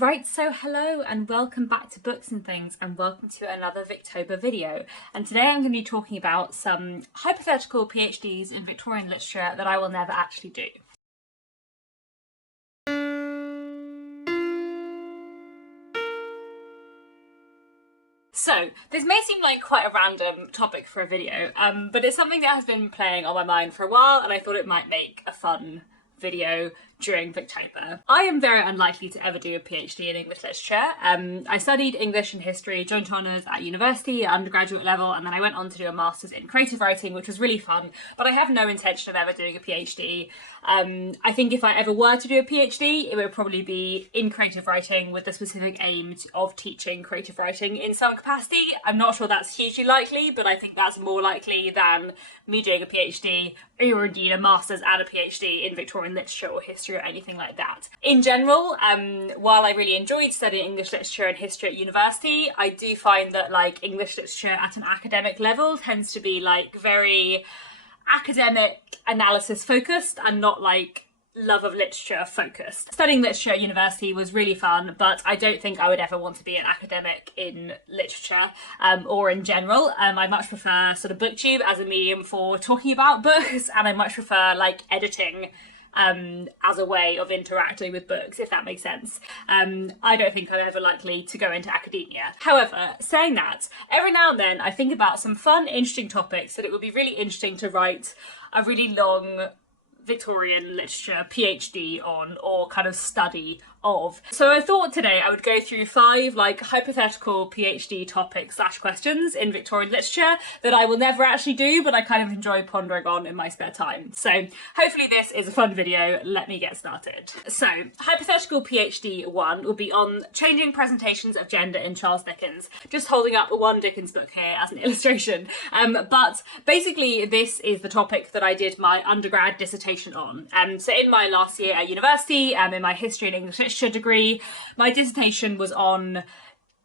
Right, so hello and welcome back to Books and Things, and welcome to another Victober video. And today I'm going to be talking about some hypothetical PhDs in Victorian literature that I will never actually do. So, this may seem like quite a random topic for a video, but it's something that has been playing on my mind for a while, and I thought it might make a fun video during Victober. I am very unlikely to ever do a PhD in English literature. I studied English and history, joint honours at university at undergraduate level, and then I went on to do a master's in creative writing, which was really fun, but I have no intention of ever doing a PhD. I think if I ever were to do a PhD, it would probably be in creative writing with the specific aim of teaching creative writing in some capacity. I'm not sure that's hugely likely, but I think that's more likely than me doing a PhD or indeed a master's and a PhD in Victorian literature or history or anything like that. In general, while I really enjoyed studying English literature and history at university, I do find that English literature at an academic level tends to be very academic analysis focused and not love of literature focused. Studying literature at university was really fun, but I don't think I would ever want to be an academic in literature or in general. I much prefer sort of booktube as a medium for talking about books, and I much prefer editing as a way of interacting with books, if that makes sense. I don't think I'm ever likely to go into academia. However, saying that, every now and then I think about some fun, interesting topics that it would be really interesting to write a really long Victorian literature PhD on, or kind of study of. So I thought today I would go through 5 hypothetical PhD topics / questions in Victorian literature that I will never actually do, but I kind of enjoy pondering on in my spare time. So hopefully this is a fun video. Let me get started. So hypothetical PhD 1 will be on changing presentations of gender in Charles Dickens. Just holding up one Dickens book here as an illustration. But basically this is the topic that I did my undergrad dissertation on. So in my last year at university, in my history and English literature degree, my dissertation was on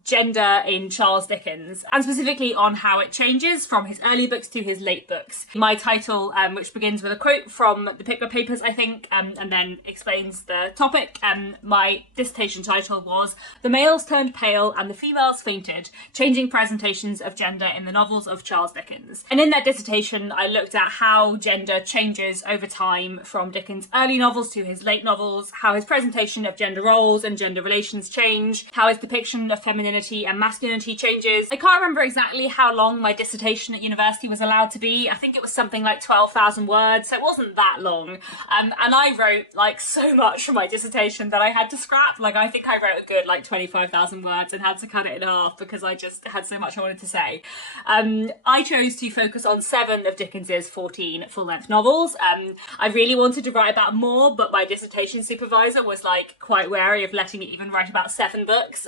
gender in Charles Dickens, and specifically on how it changes from his early books to his late books. My title, which begins with a quote from the Pickford Papers, I think, and then explains the topic. My dissertation title was "The Males Turned Pale and the Females Fainted, Changing Presentations of Gender in the Novels of Charles Dickens." And in that dissertation, I looked at how gender changes over time from Dickens' early novels to his late novels, how his presentation of gender roles and gender relations change, how his depiction of femininity and masculinity changes. I can't remember exactly how long my dissertation at university was allowed to be. I think it was something like 12,000 words, so it wasn't that long. And I wrote so much for my dissertation that I had to scrap. I think I wrote a good 25,000 words and had to cut it in half because I just had so much I wanted to say. I chose to focus on 7 of Dickens's 14 full-length novels. I really wanted to write about more, but my dissertation supervisor was quite wary of letting me even write about 7 books.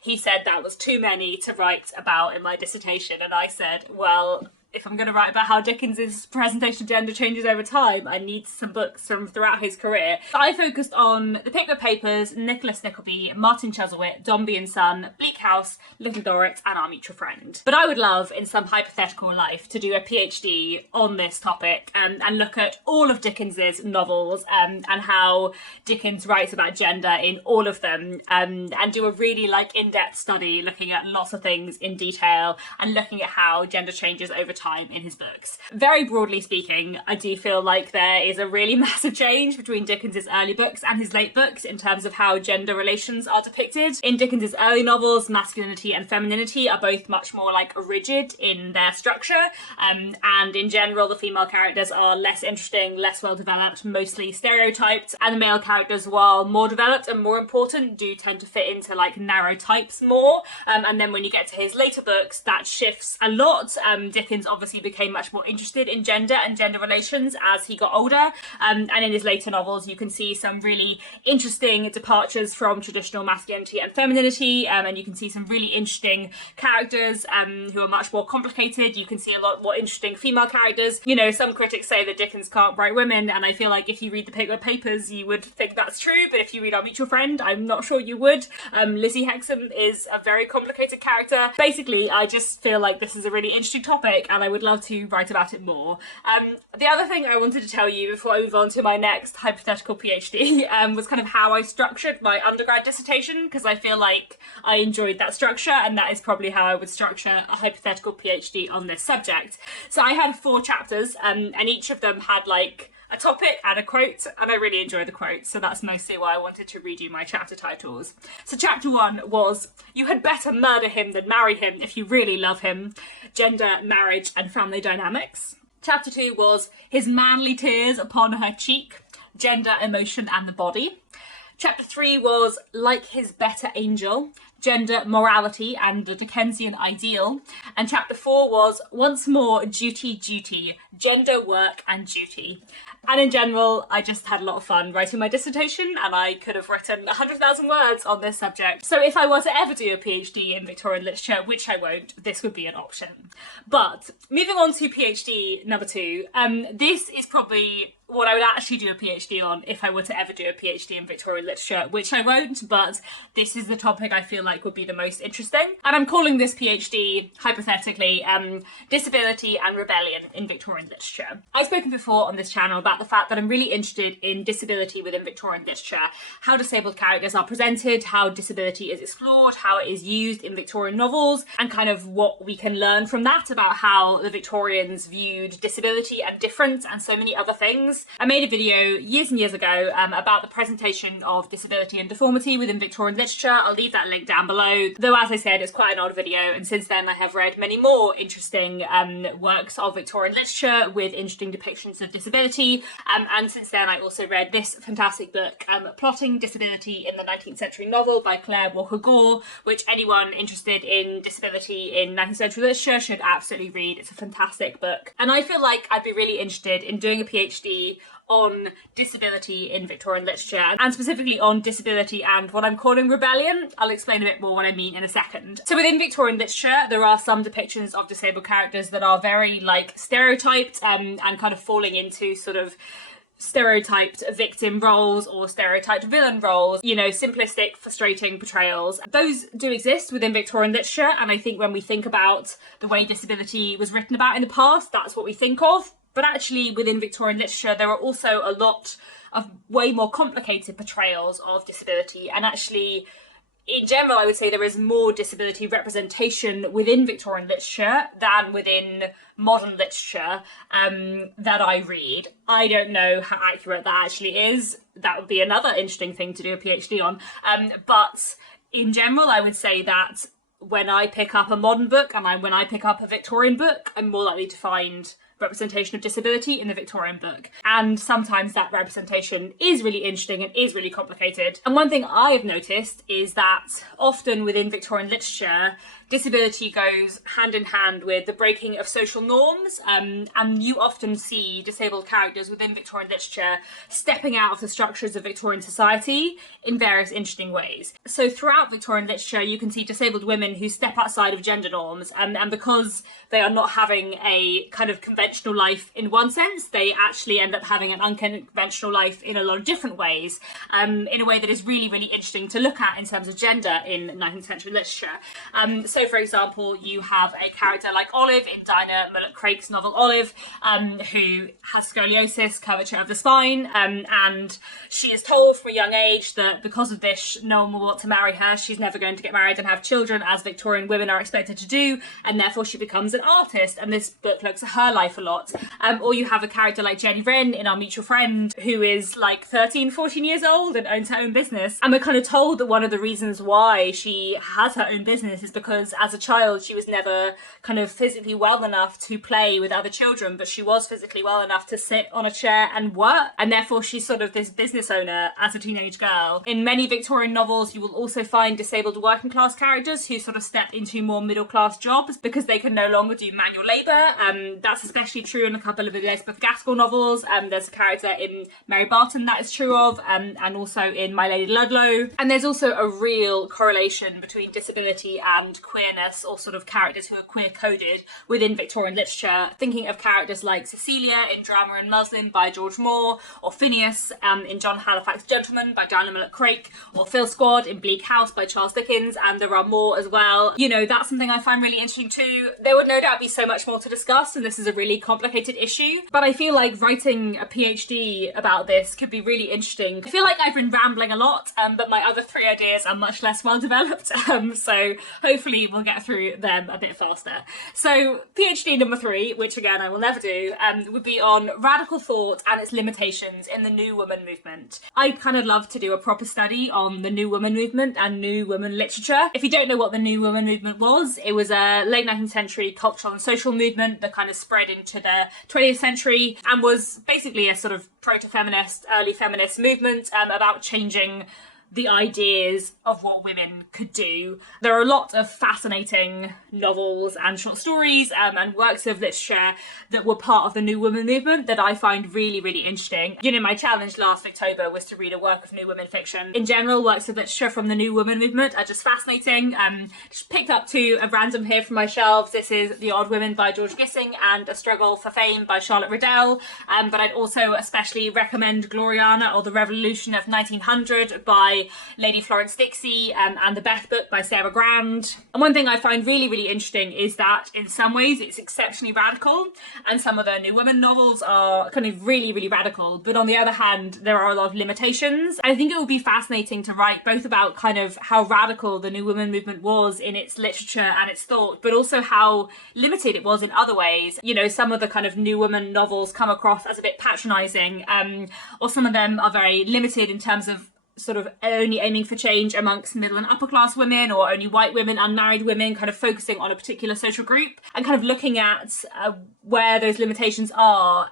He said that was too many to write about in my dissertation, and I said, well, if I'm going to write about how Dickens's presentation of gender changes over time, I need some books from throughout his career. I focused on the Pickford Papers, Nicholas Nickleby, Martin Chuzzlewit, Dombey and Son, Bleak House, Little Dorrit, and Our Mutual Friend. But I would love, in some hypothetical life, to do a PhD on this topic and look at all of Dickens's novels and how Dickens writes about gender in all of them, and do a really in-depth study looking at lots of things in detail and looking at how gender changes over time in his books. Very broadly speaking, I do feel like there is a really massive change between Dickens's early books and his late books in terms of how gender relations are depicted. In Dickens's early novels, masculinity and femininity are both much more rigid in their structure, and in general the female characters are less interesting, less well developed, mostly stereotyped, and the male characters, while more developed and more important, do tend to fit into narrow types more. And then when you get to his later books, that shifts a lot. Dickens obviously became much more interested in gender and gender relations as he got older, and in his later novels you can see some really interesting departures from traditional masculinity and femininity, and you can see some really interesting characters who are much more complicated. You can see a lot more interesting female characters. Some critics say that Dickens can't write women, and I feel like if you read the Pickford Papers you would think that's true, but if you read Our Mutual Friend, I'm not sure you would. Lizzie Hexam is a very complicated character. Basically, I just feel like this is a really interesting topic, and and I would love to write about it more. The other thing I wanted to tell you before I move on to my next hypothetical PhD was kind of how I structured my undergrad dissertation, because I feel like I enjoyed that structure, and that is probably how I would structure a hypothetical PhD on this subject. So I had 4 chapters, and each of them had like a topic and a quote, and I really enjoy the quotes, so that's mostly why I wanted to read you my chapter titles. So chapter 1 was, "You had better murder him than marry him if you really love him. Gender, marriage and family dynamics." Chapter 2 was, "His manly tears upon her cheek. Gender, emotion and the body." Chapter 3 was, "Like his better angel. Gender, morality and the Dickensian ideal." And chapter 4 was, "Once more, duty, duty, gender, work and duty." And in general, I just had a lot of fun writing my dissertation, and I could have written 100,000 words on this subject. So if I were to ever do a PhD in Victorian literature, which I won't, this would be an option. But moving on to PhD number 2, this is probably what I would actually do a PhD on if I were to ever do a PhD in Victorian literature, which I won't, but this is the topic I feel like would be the most interesting. And I'm calling this PhD, hypothetically, Disability and Rebellion in Victorian Literature. I've spoken before on this channel about the fact that I'm really interested in disability within Victorian literature, how disabled characters are presented, how disability is explored, how it is used in Victorian novels, and kind of what we can learn from that about how the Victorians viewed disability and difference and so many other things. I made a video years and years ago about the presentation of disability and deformity within Victorian literature. I'll leave that link down below. Though, as I said, it's quite an old video, and since then I have read many more interesting works of Victorian literature with interesting depictions of disability. And since then I also read this fantastic book, Plotting Disability in the 19th Century Novel by Claire Walker Gore, which anyone interested in disability in 19th century literature should absolutely read. It's a fantastic book. And I feel like I'd be really interested in doing a PhD on disability in Victorian literature, and specifically on disability and what I'm calling rebellion. I'll explain a bit more what I mean in a second. So within Victorian literature, there are some depictions of disabled characters that are very like stereotyped and kind of falling into sort of stereotyped victim roles or stereotyped villain roles, you know, simplistic, frustrating portrayals. Those do exist within Victorian literature, and I think when we think about the way disability was written about in the past, that's what we think of. But actually within Victorian literature, there are also a lot of way more complicated portrayals of disability, and actually in general, I would say there is more disability representation within Victorian literature than within modern literature that I read. I don't know how accurate that actually is. That would be another interesting thing to do a PhD on. But in general, I would say that when I pick up a modern book and when I pick up a Victorian book, I'm more likely to find representation of disability in the Victorian book. And sometimes that representation is really interesting and is really complicated. And one thing I've noticed is that often within Victorian literature, disability goes hand in hand with the breaking of social norms, and you often see disabled characters within Victorian literature stepping out of the structures of Victorian society in various interesting ways. So throughout Victorian literature, you can see disabled women who step outside of gender norms, and because they are not having a kind of conventional life in one sense, they actually end up having an unconventional life in a lot of different ways, in a way that is really, really interesting to look at in terms of gender in 19th century literature. So for example, you have a character like Olive in Dinah Mullet-Craik's novel Olive, who has scoliosis, curvature of the spine, and she is told from a young age that because of this, no one will want to marry her. She's never going to get married and have children, as Victorian women are expected to do, and therefore she becomes an artist, and this book looks at her life a lot. Or you have a character like Jenny Wren in Our Mutual Friend, who is like 13, 14 years old and owns her own business, and we're kind of told that one of the reasons why she has her own business is because as a child she was never kind of physically well enough to play with other children, but she was physically well enough to sit on a chair and work, and therefore she's sort of this business owner as a teenage girl. In many Victorian novels you will also find disabled working class characters who sort of step into more middle class jobs because they can no longer do manual labour. That's especially true in a couple of Elizabeth Gaskell novels. There's a character in Mary Barton that is true of, and also in My Lady Ludlow. And there's also a real correlation between disability and queer queerness or sort of characters who are queer-coded within Victorian literature, thinking of characters like Cecilia in Drama and Muslin by George Moore, or Phineas in John Halifax Gentleman by Diana Mullet Craik, or Phil Squad in Bleak House by Charles Dickens, and there are more as well. You know, that's something I find really interesting too. There would no doubt be so much more to discuss, and this is a really complicated issue, but I feel like writing a PhD about this could be really interesting. I feel like I've been rambling a lot, but my other 3 ideas are much less well developed, so hopefully we'll get through them a bit faster. So PhD number 3, which again I will never do, would be on radical thought and its limitations in the New Woman movement. I'd kind of love to do a proper study on the New Woman movement and New Woman literature. If you don't know what the New Woman movement was, it was a late 19th century cultural and social movement that kind of spread into the 20th century and was basically a sort of proto-feminist, early feminist movement about changing the ideas of what women could do. There are a lot of fascinating novels and short stories and works of literature that were part of the New Woman movement that I find really, really interesting. You know, my challenge last October was to read a work of New Women fiction. In general, works of literature from the New Woman movement are just fascinating. Just picked up 2 at random here from my shelves. This is The Odd Women by George Gissing and A Struggle for Fame by Charlotte Riddell. But I'd also especially recommend Gloriana or the Revolution of 1900 by Lady Florence Dixie and The Beth Book by Sarah Grand. And one thing I find really, really interesting is that in some ways it's exceptionally radical, and some of the New Women novels are kind of really, really radical. But on the other hand, there are a lot of limitations. I think it would be fascinating to write both about kind of how radical the New Women movement was in its literature and its thought, but also how limited it was in other ways. You know, some of the kind of New Women novels come across as a bit patronising, or some of them are very limited in terms of sort of only aiming for change amongst middle and upper class women, or only white women, unmarried women, kind of focusing on a particular social group, and kind of looking at where those limitations are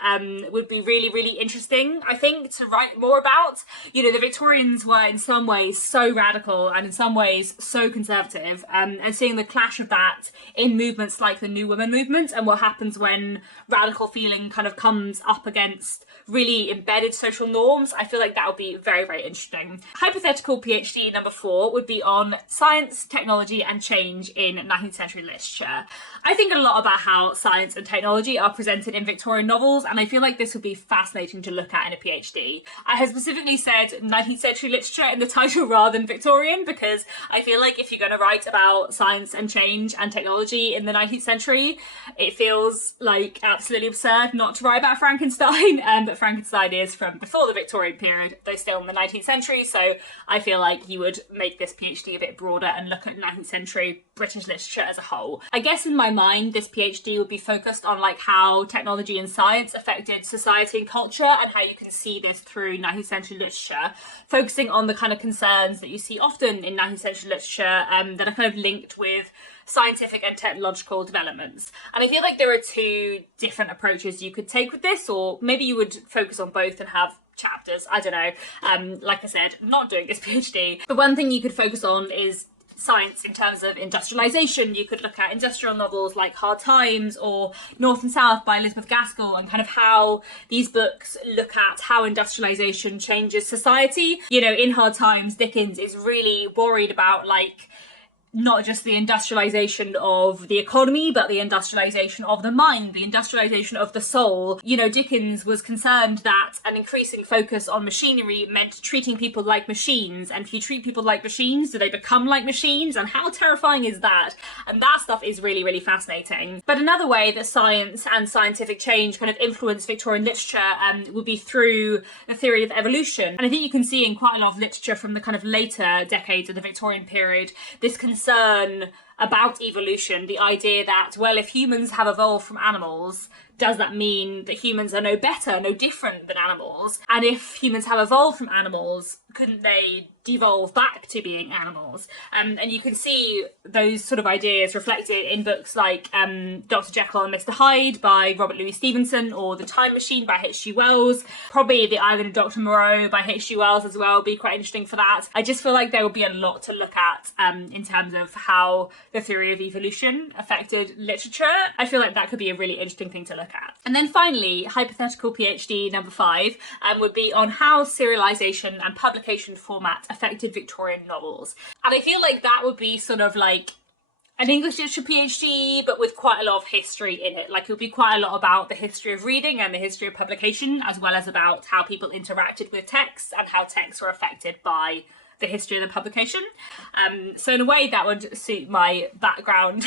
would be really, really interesting, I think, to write more about. You know, the Victorians were in some ways so radical and in some ways so conservative, and seeing the clash of that in movements like the New Woman movement and what happens when radical feeling kind of comes up against really embedded social norms, I feel like that would be very, very interesting. Hypothetical PhD number 4 would be on science, technology and change in 19th century literature. I think a lot about how science and technology are presented in Victorian novels, and I feel like this would be fascinating to look at in a PhD. I have specifically said 19th century literature in the title rather than Victorian, because I feel like if you're going to write about science and change and technology in the 19th century, it feels like absolutely absurd not to write about Frankenstein, but Frankenstein is from before the Victorian period, though still in the 19th century, so I feel like you would make this PhD a bit broader and look at 19th century British literature as a whole. I guess in my mind, this PhD would be focused on like how technology and science affected society and culture, and how you can see this through 19th century literature, focusing on the kind of concerns that you see often in 19th century literature that are kind of linked with scientific and technological developments. And I feel like there are 2 different approaches you could take with this, or maybe you would focus on both and have chapters, I don't know. Like I said, not doing this PhD. The one thing you could focus on is science in terms of industrialisation. You could look at industrial novels like Hard Times or North and South by Elizabeth Gaskell, and kind of how these books look at how industrialisation changes society. You know, in Hard Times, Dickens is really worried about like not just the industrialisation of the economy, but the industrialisation of the mind, the industrialisation of the soul. You know, Dickens was concerned that an increasing focus on machinery meant treating people like machines, and if you treat people like machines, do they become like machines? And how terrifying is that? And that stuff is really, really fascinating. But another way that science and scientific change kind of influence Victorian literature would be through the theory of evolution. And I think you can see in quite a lot of literature from the kind of later decades of the Victorian period this concern about evolution, the idea that, well, if humans have evolved from animals, does that mean that humans are no better, no different than animals? And if humans have evolved from animals, couldn't they devolve back to being animals? And you can see those sort of ideas reflected in books like Dr. Jekyll and Mr. Hyde by Robert Louis Stevenson, or The Time Machine by H.G. Wells. Probably The Island of Dr. Moreau by H.G. Wells as well would be quite interesting for that. I just feel like there will be a lot to look at in terms of how the theory of evolution affected literature. I feel like that could be a really interesting thing to look at. And then finally, hypothetical PhD number 5 would be on how serialization and publication format affected Victorian novels. And I feel like that would be sort of like an English literature PhD, but with quite a lot of history in it. Like, it'll be quite a lot about the history of reading and the history of publication, as well as about how people interacted with texts and how texts were affected by the history of the publication. So in a way that would suit my background,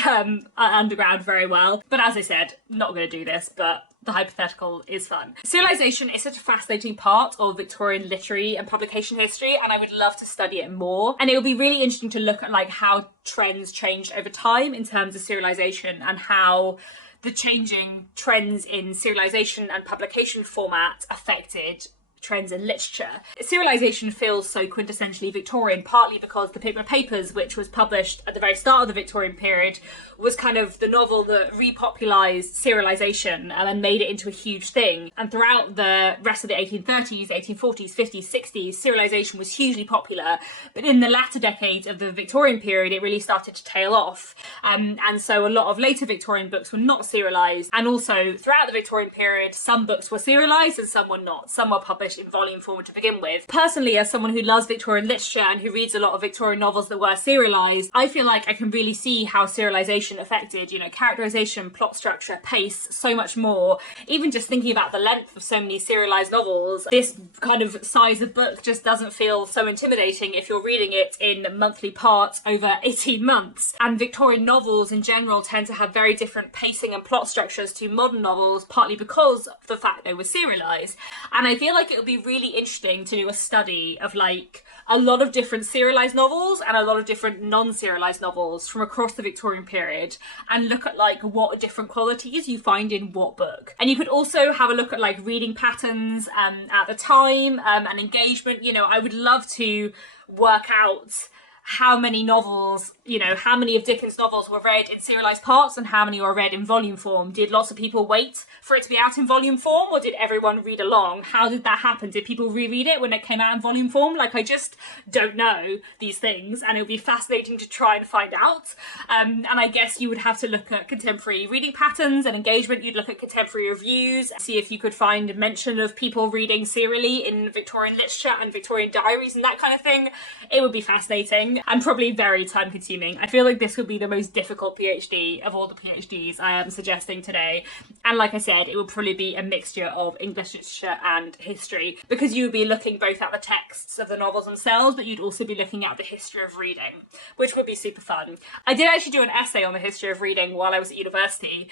underground, very well. But as I said, not going to do this, but the hypothetical is fun. Serialization is such a fascinating part of Victorian literary and publication history, and I would love to study it more. And it would be really interesting to look at like how trends changed over time in terms of serialization, and how the changing trends in serialization and publication format affected trends in literature. Serialization feels so quintessentially Victorian, partly because the Picture Papers, which was published at the very start of the Victorian period, was kind of the novel that repopularised serialization and then made it into a huge thing. And throughout the rest of the 1830s, 1840s, 50s, 60s, serialization was hugely popular. But in the latter decades of the Victorian period, it really started to tail off. And so a lot of later Victorian books were not serialized. And also throughout the Victorian period, some books were serialized and some were not. Some were published in volume form to begin with. Personally, as someone who loves Victorian literature and who reads a lot of Victorian novels that were serialized, I feel like I can really see how serialization affected, characterization, plot structure, pace, so much more. Even just thinking about the length of so many serialized novels, this kind of size of book just doesn't feel so intimidating if you're reading it in monthly parts over 18 months. And Victorian novels in general tend to have very different pacing and plot structures to modern novels, partly because of the fact they were serialized. And I feel like it would be really interesting to do a study of like a lot of different serialized novels and a lot of different non-serialized novels from across the Victorian period, and look at like what different qualities you find in what book. And you could also have a look at like reading patterns at the time and engagement. I would love to work out how many novels, how many of Dickens' novels were read in serialized parts and how many were read in volume form. Did lots of people wait for it to be out in volume form, or did everyone read along? How did that happen? Did people reread it when it came out in volume form? Like, I just don't know these things, and it would be fascinating to try and find out. And I guess you would have to look at contemporary reading patterns and engagement. You'd look at contemporary reviews, see if you could find mention of people reading serially in Victorian literature and Victorian diaries and that kind of thing. It would be fascinating and probably very time consuming. I feel like this would be the most difficult PhD of all the PhDs I am suggesting today. And like I said, it would probably be a mixture of English literature and history, because you would be looking both at the texts of the novels themselves, but you'd also be looking at the history of reading, which would be super fun. I did actually do an essay on the history of reading while I was at university,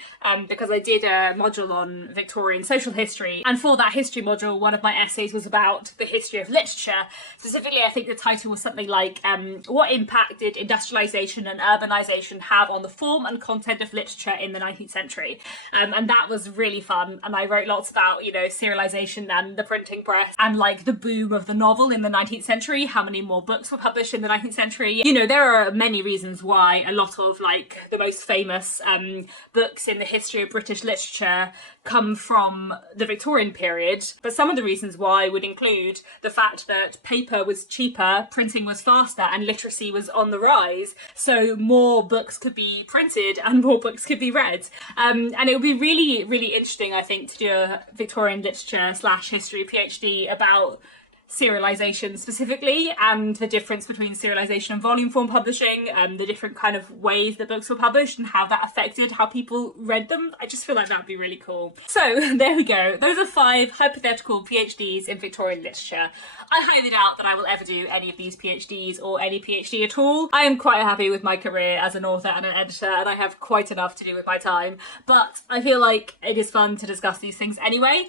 because I did a module on Victorian social history. And for that history module, one of my essays was about the history of literature. Specifically, I think the title was something like, what impact did industrialisation and urbanisation have on the form and content of literature in the 19th century? And that was really fun. And I wrote lots about, serialisation and the printing press and like the boom of the novel in the 19th century, how many more books were published in the 19th century. There are many reasons why a lot of like the most famous books in the history of British literature come from the Victorian period. But some of the reasons why would include the fact that paper was cheaper, printing was faster, and literacy was on the rise. So more books could be printed and more books could be read. And it would be really, really interesting, I think, to do a Victorian literature / history PhD about serialization specifically, and the difference between serialization and volume form publishing, the different kind of ways that books were published and how that affected how people read them. I just feel like that'd be really cool. So there we go. Those are 5 hypothetical PhDs in Victorian literature. I highly doubt that I will ever do any of these PhDs or any PhD at all. I am quite happy with my career as an author and an editor, and I have quite enough to do with my time, but I feel like it is fun to discuss these things anyway.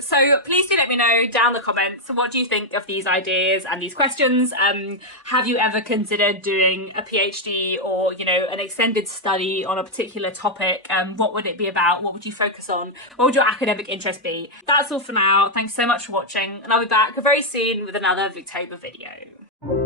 So please do let me know down in the comments, what do you think of these ideas and these questions? Have you ever considered doing a PhD or, an extended study on a particular topic? What would it be about? What would you focus on? What would your academic interest be? That's all for now. Thanks so much for watching, and I'll be back very soon with another Victober video.